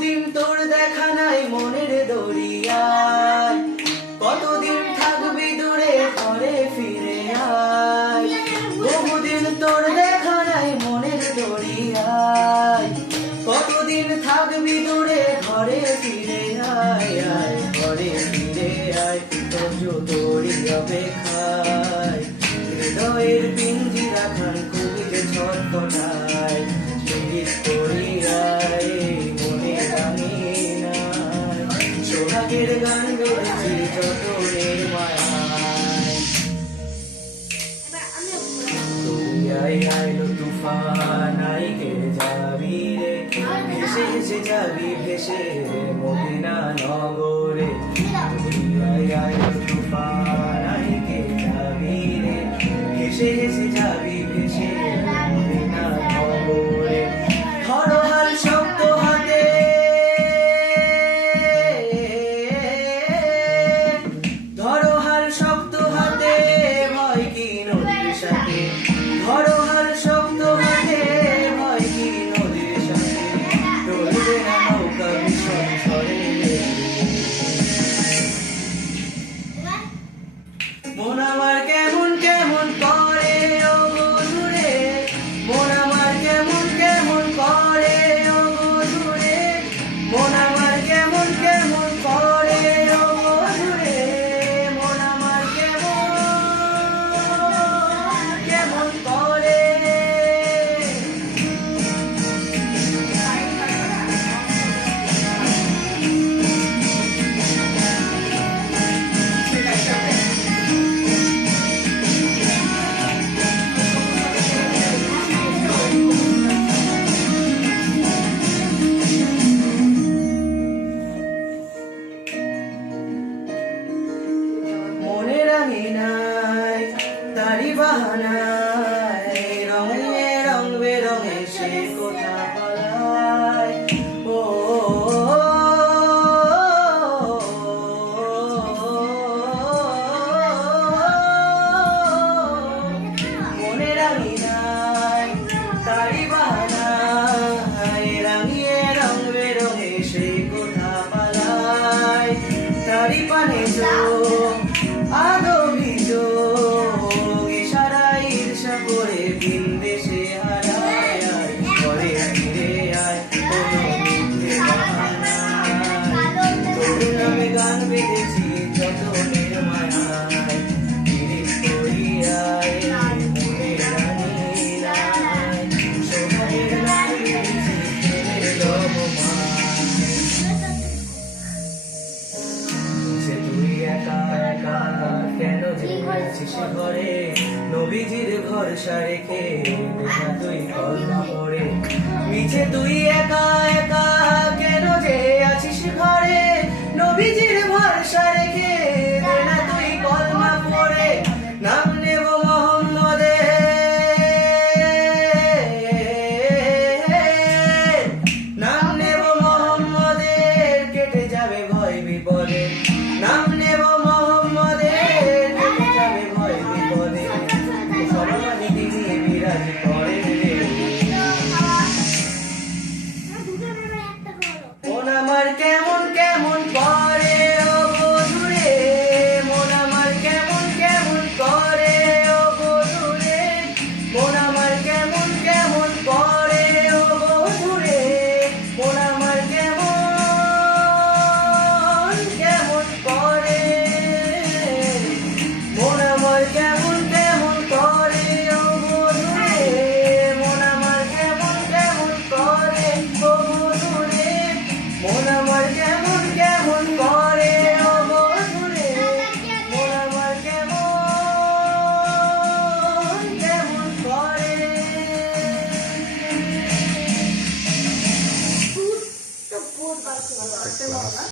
বহুদিন তোর দেখা নাই মনের দরিয়ায়, কতদিন থাকবি দূরে ঘরে ফিরে আয়। বহুদিন তোর দেখা নাই মনের দরিয়ায়, কতদিন থাকবি দূরে ঘরে ফিরে আয়। আয় ঘরে ফিরে আয়, তোরই অপেক্ষায় হৃদয়ের পিঞ্জিরা খান খুবই ছটফটায়। পীড়িত করিয়ায় মনে রাঙি নাই, সোহাগের গান গেছি যতনের মায়ায়। আইলো তুফান আইকে যাবি রে, ভেসে ভেসে যাবি ভেসে মদিনা নগরে। আইলো তুফান আইকে যাবি রে, ভেসে ভেসে যাবি ভেসে মদিনা নগরে। ধরো হাল শক্ত হাতে, ধরো হাল শক্ত হাতে, ভয় কি নদীর সাথে। ধরো হাল শক্ত হাতে, ভয় কি নদীর সাথে। চলবে না নৌকা ভীষণ ঝড়ে। মন আমার কেমন কেমন করে ও দূরে, মন আমার কেমন কেমন করে ও দূরে। মন আমার কেমন কেমন করে ও দূরে, মন আমার কেমন কেমন করে। মনে রাঙি নাই তারি বাহানায়, রঙে রং বেরঙে সে কোথা পালায়। ও মনে রাঙি নাই তারি বাহানায়, রাঙিয়ে রং বেরঙে সে কোথা পালায়। তারি পানে চোখ আদো ভিজোগ, ইশারায় ঈর্ষা করে ভিন দেশে হারায়। আয় ঘরে ফিরে আয়, কোনো মিথ্যে বাহানায়। তোর নামে গান বেঁধেছি যতনের মায়ায়। পীড়িত করিয়ায় মনে রাঙি নাই, সোহাগের গান বেঁধেছি প্রেমের লবমায়। সে তুই একা একা কেন যেছিস ঘরে, নবীজির ভরসা রেখে দেখা তুই কলমা পড়ে। মিছে তুই